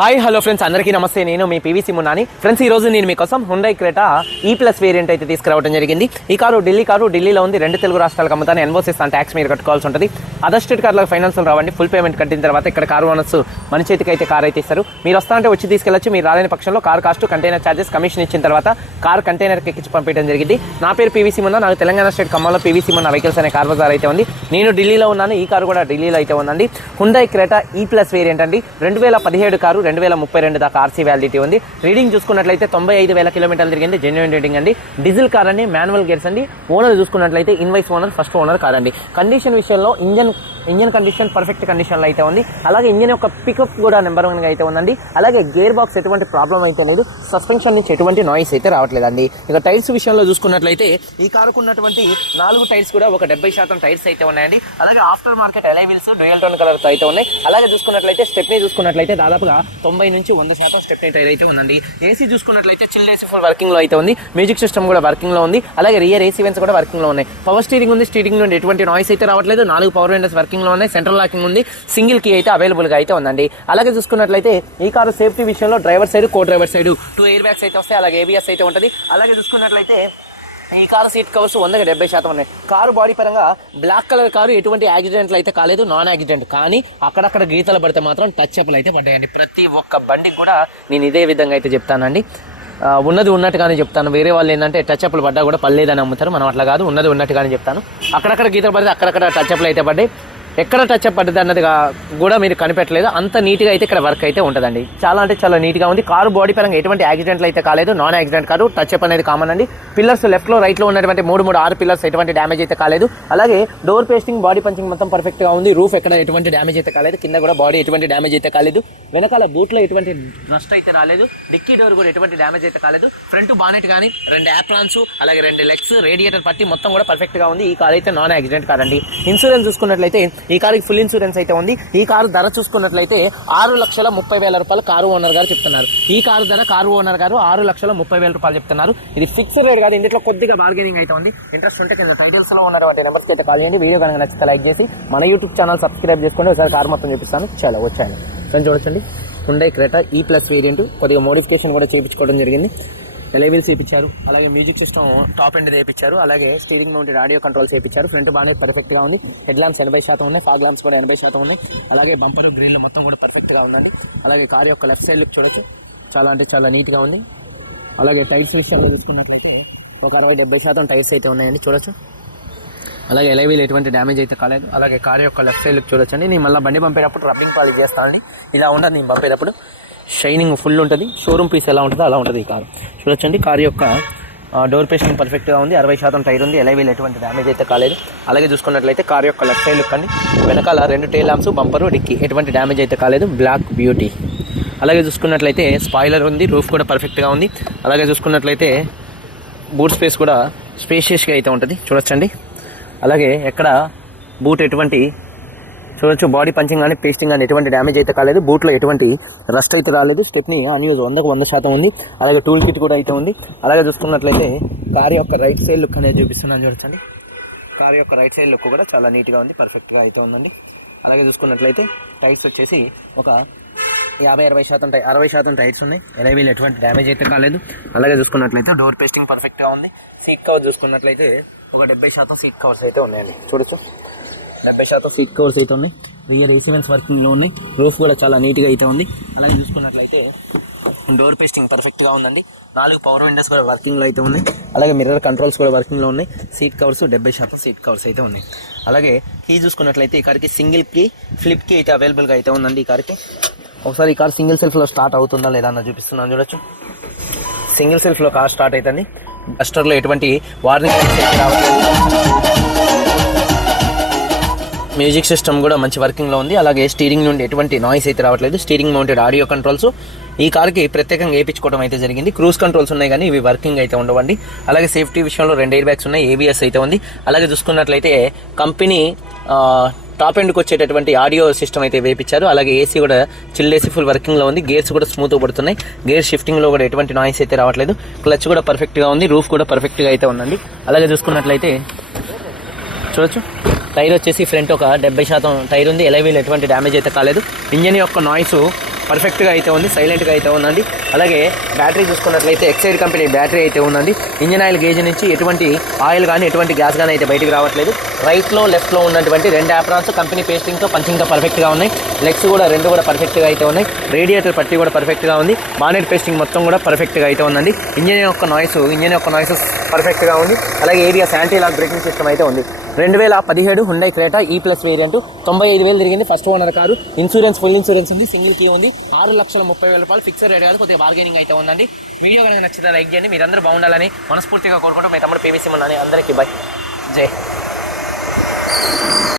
Hi hello friends, అందరికీ నమస్తే. నేను మీ పీవీసీ మున్నాని. ఫ్రెండ్స్, ఈ రోజు నేను మీకోసం హుండై క్రెటా ఈ ప్లస్ వేరియంట్ అయితే తీసుకురావడం జరిగింది. ఈ కారు ఢిల్లీలో ఉంది. 2 తెలుగు రాష్ట్రాలకు అమ్ముతాను. ఎన్ఓసిస్ అండ్ ట్యాక్స్ మీరు కట్టుకోవాల్సి ఉంటుంది. అదర్ స్టేట్ కార్లకు ఫైనాన్షియల్ రావండి. ఫుల్ పేమెంట్ కట్టిన తర్వాత ఇక్కడ కారు ఓనర్స్ మన చేతికి అయితే కార్ అయితే ఇస్తారు. మీరు వస్తానంటే వచ్చి తీసుకెళ్ళచ్చు. మీరు రాలేని పక్షంలో car cost, container charges, commission ఇచ్చిన తర్వాత కార్ కంటైనర్కి ఎక్కించి పంపించడం జరిగింది. నా పేరు పీవీసీ మున్నా. నాకు తెలంగాణ స్టేట్ ఖమ్మంలో పీవీసీ మున్నా వెహికల్స్ అనే కార్ బజార్ అయితే ఉంది. నేను ఢిల్లీలో ఉన్నాను. ఈ కారు కూడా ఢిల్లీలో అయితే ఉందండి. హుండై క్రెటా ఈ ప్లస్ వేరియంట్ అండి. 2017 కారు, 2032 దాకా ఆర్సీ వ్యాలిడిటీ ఉంది. రీడింగ్ చూసుకున్నట్లయితే 95,000 కిలోమీటర్లు తిరిగింది. జెన్యున్ రీడింగ్ అండి. డీజిల్ కార్ అండి, మాన్యువల్ గేర్స్ అండి. ఓనర్ చూసుకున్నట్లయితే invoice owner, first owner car అండి. కండిషన్ విషయంలో ఇంజన్ కండిషన్ పర్ఫెక్ట్ కండిషన్లో అయితే ఉంది. అలాగే ఇంజన్ యొక్క పికప్ కూడా నెంబర్ 1గా అయితే ఉందండి. అలాగే గేర్ బాక్స్ ఎటువంటి ప్రాబ్లం అయితే లేదు. సస్పెన్షన్ నుంచి ఎటువంటి నాయిస్ అయితే రావట్లేదండి. ఇక టైర్స్ విషయంలో చూసుకున్నట్లయితే ఈ కారుకు ఉన్నటువంటి 4 టైర్స్ కూడా ఒక 70% టైర్స్ అయితే ఉన్నాయండి. అలాగే ఆఫ్టర్ మార్కెట్ అలై వీల్స్ డ్యూయల్ టోన్ కలర్తో అయితే ఉన్నాయి. అలాగే చూసుకున్నట్లయితే స్టెప్నీ చూసుకున్నట్లయితే దాదాపుగా 90 నుంచి 100% స్టెప్నీ టైర్ అయితే ఉందండి. ఏసీ చూసుకున్నట్లయితే చిల్డ్ ఏసీ ఫుల్ వర్కింగ్ లో అయితే ఉంది. మ్యూజిక్ సిస్టమ్ కూడా వర్కింగ్ లో ఉంది. అలాగే రియర్ ఏసీ వెంట్స్ కూడా వర్కింగ్ లో ఉన్నాయి. పవర్ స్టీరింగ్ ఉంది. స్టీరింగ్ నుండి ఎటువంటి నాయిస్ అయితే రావట్లేదు. 4 పవర్ విండోస్ వర్కింగ్ లో ఉన్నాయి. సెంట్రల్ లాకింగ్ ఉంది. సింగిల్ కీ అయితే అవైలబుల్ గా అయితే ఉందండి. అలాగే చూసుకున్నట్లయితే ఈ కారు సేఫ్టీ విషయంలో డ్రైవర్ సైడ్, కో డ్రైవర్ సైడ్ 2 ఎయిర్ బ్యాగ్స్ అయితే వస్తాయి. అలాగే ఏబిఎస్ అయితే ఉంటుంది. అలాగే చూసుకున్నట్లయితే ఈ కారు సీట్ కవర్స్ 100% ఉన్నాయి. కారు బాడీ పరంగా బ్లాక్ కలర్ కారు, ఎటువంటి యాక్సిడెంట్లు అయితే కాలేదు, నాన్ యాక్సిడెంట్. కానీ అక్కడక్కడ గీతలు పడితే మాత్రం టచ్ అప్లు అయితే పడ్డాయండి. ప్రతి ఒక్క బండికి కూడా నేను ఇదే విధంగా అయితే చెప్తానండి. ఉన్నది ఉన్నట్టుగానే చెప్తాను. వేరే వాళ్ళు ఏంటంటే టచ్ అప్లు పడ్డా కూడా పర్లేదని అమ్ముతారు. మనం అట్లా కాదు, ఉన్నది ఉన్నట్టుగానే చెప్తాను. అక్కడక్కడ గీతలు పడితే అక్కడక్కడ టచ్ అప్లు అయితే పడ్డాయి. ఎక్కడ టచ్ అప్ పడ్డది అన్నది కూడా మీరు కనిపెట్టలేదు. అంత నీట్గా అయితే ఇక్కడ వర్క్ అయితే ఉంటుందండి. చాలా అంటే చాలా నీట్గా ఉంది. కారు బాడీ పరంగా ఎటువంటి యాక్సిడెంట్లు అయితే కాలేదు, non accident car. Touch up అనేది కామన్ అండి. పిల్లర్స్ లెఫ్ట్లో రైట్లో ఉన్నటువంటి 6 పిల్లర్స్ ఎటువంటి డ్యామేజ్ అయితే కాలేదు. అలాగే డోర్ పేస్టింగ్, బాడీ పంచింగ్ మొత్తం పర్ఫెక్ట్గా ఉంది. రూఫ్ ఎక్కడ ఎటువంటి డ్యామేజ్ అయితే కాలేదు. కింద కూడా బాడీ ఎటువంటి డ్యామేజ్ అయితే కాలేదు. వెనకాల బూట్లో ఎటువంటి రస్ట్ అయితే రాలేదు. డిక్కీ డోర్ కూడా ఎటువంటి డ్యామేజ్ అయితే కాలేదు. ఫ్రంట్ బానెట్ కానీ 2 యాప్రాన్స్, అలాగే 2 లెగ్స్, రేడియేటర్ పట్టి మొత్తం కూడా పర్ఫెక్ట్గా ఉంది. ఈ కార్ అయితే నాన్ యాక్సిడెంట్ కాదండి. ఇన్సూరెన్స్ చూసుకున్నట్లయితే ఈ కారుకి ఫుల్ ఇన్సూరెన్స్ అయితే ఉంది. ఈ కారు ధర చూసుకున్నట్లయితే 6,30,000 రూపాయలు కారు ఓనర్ గారు చెప్తున్నారు. ఈ కారు ధర కారు ఓనర్ గారు 6,30,000 రూపాయలు చెప్తున్నారు. ఇది ఫిక్స్డ్ రేట్ కాదు. ఇందులో కొద్దిగా బార్గెనింగ్ అయితే ఉంది. ఇంట్రెస్ట్ ఉంటే కింద టైటిల్స్ లో ఉన్నటువంటి నెంబర్స్కి అయితే కాల్ చేయండి. వీడియో కనుక నచ్చితే లైక్ చేసి మన యూట్యూబ్ ఛానల్ సబ్స్క్రైబ్ చేసుకోండి. ఒకసారి కారు మొత్తం చూపిస్తాను. చాలా వచ్చాయండి ఫ్రెండ్స్, చూడొచ్చండి. హుండై క్రెటా ఈ ప్లస్ వేరియంట్ కొద్దిగా మోడిఫికేషన్ కూడా చేయించుకోవడం జరిగింది. ఎలై వీల్స్ వేయించారు. అలాగే మ్యూజిక్ సిస్టమ్ టాప్ ఎండ్ వేయించారు. అలాగే స్టీరింగ్ మౌంటెడ్ ఆడియో కంట్రోల్స్ వేయించారు. ఫ్రంట్ బానెట్ పర్ఫెక్ట్ గా ఉంది. హెడ్ ల్యాంప్స్ 80% ఉన్నాయి. ఫాగ్ ల్యాంప్స్ కూడా 80% ఉన్నాయి. అలాగే బంపర్ గ్రిల్ మొత్తం కూడా పర్ఫెక్ట్ గా ఉందండి. అలాగే కార్ యొక్క లెఫ్ట్ సైడ్ లుక్ చూడొచ్చు. చాలా అంటే చాలా నీట్ గా ఉంది. అలాగే టైర్స్ విషయంలో చూసుకున్నట్లయితే ఒక 60-70% టైర్స్ అయితే ఉన్నాయండి, చూడొచ్చు. అలాగే ఎలై వీల్ ఎటువంటి డ్యామేజ్ అయితే కాలేదు. అలాగే కార్ యొక్క లెఫ్ట్ సైడ్ లుక్ చూడొచ్చండి. నేను మళ్ళీ బండి పంపేటప్పుడు రబ్బింగ్ పాలిష్ చేస్తానండి. ఇలా ఉండదు నేను పంపేటప్పుడు. షైనింగ్ ఫుల్ ఉంటుంది. షోరూమ్ పీస్ ఎలా ఉంటుందో అలా ఉంటుంది ఈ కారు. చూడొచ్చండి. కారు యొక్క డోర్ పేస్టింగ్ పర్ఫెక్ట్గా ఉంది. 60% టైర్ ఉంది. ఎలై వీల్ ఎటువంటి డ్యామేజ్ అయితే కాలేదు. అలాగే చూసుకున్నట్లయితే కారు యొక్క లెఫ్ట్ సైడ్ లుక్ అండి. వెనకాల 2 టైల్ ల్యాంప్స్, బంపరు, డిక్కీ ఎటువంటి డ్యామేజ్ అయితే కాలేదు. Black beauty. అలాగే చూసుకున్నట్లయితే స్పాయిలర్ ఉంది. రూఫ్ కూడా పర్ఫెక్ట్గా ఉంది. అలాగే చూసుకున్నట్లయితే బూట్ స్పేస్ కూడా స్పేషియస్గా అయితే ఉంటుంది, చూడొచ్చండి. అలాగే ఎక్కడ బూట్ ఎటువంటి చూడొచ్చు, బాడీ పంచింగ్ కానీ పేస్టింగ్ కానీ ఎటువంటి డ్యామేజ్ అయితే కాలేదు. బూట్లో ఎటువంటి రస్ట్ అయితే రాలేదు. స్టెప్ని అన్యూజ్ 100% ఉంది. అలాగే టూల్ కిట్ కూడా అయితే ఉంది. అలాగే చూసుకున్నట్లయితే కార్ యొక్క రైట్ సైడ్ లుక్ అనేది చూపిస్తున్నాను, చూడొచ్చండి. కార్ యొక్క రైట్ సైడ్ లుక్ కూడా చాలా నీట్గా ఉంది, పర్ఫెక్ట్గా అయితే ఉందండి. అలాగే చూసుకున్నట్లయితే టైర్స్ వచ్చేసి ఒక 60% టైర్స్ ఉన్నాయి. ఎలై వీల్ ఎటువంటి డ్యామేజ్ అయితే కాలేదు. అలాగే చూసుకున్నట్లయితే డోర్ పేస్టింగ్ పర్ఫెక్ట్గా ఉంది. సీట్ కవర్ చూసుకున్నట్లయితే ఒక 70% సీట్ కవర్స్ అయితే ఉన్నాయండి, చూడొచ్చు. 70% సీట్ కవర్స్ అయితే ఉన్నాయి. రియర్ ఏసీ వెంట్స్ వర్కింగ్లో ఉన్నాయి. రూఫ్ కూడా చాలా నీట్గా అయితే ఉంది. అలాగే చూసుకున్నట్లయితే డోర్ పేస్టింగ్ పర్ఫెక్ట్గా ఉందండి. 4 పవర్ విండోస్ కూడా వర్కింగ్లో అయితే ఉన్నాయి. అలాగే మిర్రర్ కంట్రోల్స్ కూడా వర్కింగ్లో ఉన్నాయి. సీట్ కవర్స్ 70% సీట్ కవర్స్ అయితే ఉన్నాయి. అలాగే కీ చూసుకున్నట్లయితే ఈ కార్కి సింగిల్ కీ, ఫ్లిప్ కీ అయితే అవైలబుల్గా అయితే ఉందండి. ఈ కార్కి ఒకసారి ఈ కార్ సింగిల్ సెల్ఫ్లో స్టార్ట్ అవుతుందా లేదా అన్న చూపిస్తున్నాను, చూడొచ్చు. సింగిల్ సెల్ఫ్లో కార్ స్టార్ట్ అవుతుంది. డస్టర్లో ఎటువంటి వార్నింగ్ అయితే రావట్లేదు. మ్యూజిక్ సిస్టమ్ కూడా మంచి వర్కింగ్లో ఉంది. అలాగే స్టీరింగ్ నుండి ఎటువంటి నాయిస్ అయితే రావట్లేదు. స్టీరింగ్ మౌంటెడ్ ఆడియో కంట్రోల్స్ ఈ కార్కి ప్రత్యేకంగా వేయించుకోవడం అయితే జరిగింది. క్రూజ్ కంట్రోల్స్ ఉన్నాయి కానీ ఇవి వర్కింగ్ అయితే ఉండవండి. అలాగే సేఫ్టీ విషయంలో 2 ఎయిర్ బ్యాగ్స్ ఉన్నాయి. ఏబిఎస్ అయితే ఉంది. అలాగే చూసుకున్నట్లయితే కంపెనీ టాప్ ఎండ్కి వచ్చేటటువంటి ఆడియో సిస్టమ్ అయితే వేయించారు. అలాగే ఏసీ కూడా చిల్డ్ ఏసీ ఫుల్ వర్కింగ్లో ఉంది. గేర్స్ కూడా స్మూత్గా పడుతున్నాయి. గేర్ షిఫ్టింగ్లో కూడా ఎటువంటి నాయిస్ అయితే రావట్లేదు. క్లచ్ కూడా పర్ఫెక్ట్గా ఉంది. రూఫ్ కూడా పర్ఫెక్ట్గా అయితే ఉందండి. అలాగే చూసుకున్నట్లయితే చూడొచ్చు, టైర్ వచ్చేసి ఫ్రంట్ ఒక 70% టైర్ ఉంది. ఎలై వీల్ ఎటువంటి డ్యామేజ్ అయితే కాలేదు. ఇంజన్ యొక్క నాయిస్ పర్ఫెక్ట్గా అయితే ఉంది, సైలెంట్గా అయితే ఉందండి. అలాగే బ్యాటరీ చూసుకున్నట్లయితే ఎక్సైడ్ కంపెనీ బ్యాటరీ అయితే ఉందండి. ఇంజన్ ఆయిల్ గేజ్ నుంచి ఎటువంటి ఆయిల్ కానీ ఎటువంటి గ్యాస్ కానీ అయితే బయటికి రావట్లేదు. రైట్లో లెఫ్ట్లో ఉన్నటువంటి 2 యాప్రాన్స్ కంపెనీ పేస్టింగ్తో పంచింగ్తో పర్ఫెక్ట్గా ఉన్నాయి. లెగ్స్ కూడా 2 కూడా పర్ఫెక్ట్గా అయితే ఉన్నాయి. రేడియేటర్ పట్టి కూడా పర్ఫెక్ట్గా ఉంది. బానెట్ పేస్టింగ్ మొత్తం కూడా పర్ఫెక్ట్గా అయితే ఉందండి. ఇంజన్ యొక్క నాయిస్ పర్ఫెక్ట్గా ఉంది. అలాగే ABS anti lock braking system అయితే ఉంది. 2017 హుండై క్రేటా E+ వేరియంట్, 95,000 తిరిగింది. First owner car. Full insurance ఉంది. సింగిల్ కీ ఉంది. 6,30,000 ఫిక్స్డ్ రేట్ కాదు, కొద్దిగా బార్గెనింగ్ అయితే ఉందండి. వీడియో కనుక నచ్చితే లైక్ చేయండి. మీరందరూ బాగుండాలని మనస్ఫూర్తిగా కోరుకుంటాం. మీ తమ్ముడు PVC మున్నాని. అందరికీ బై. జై.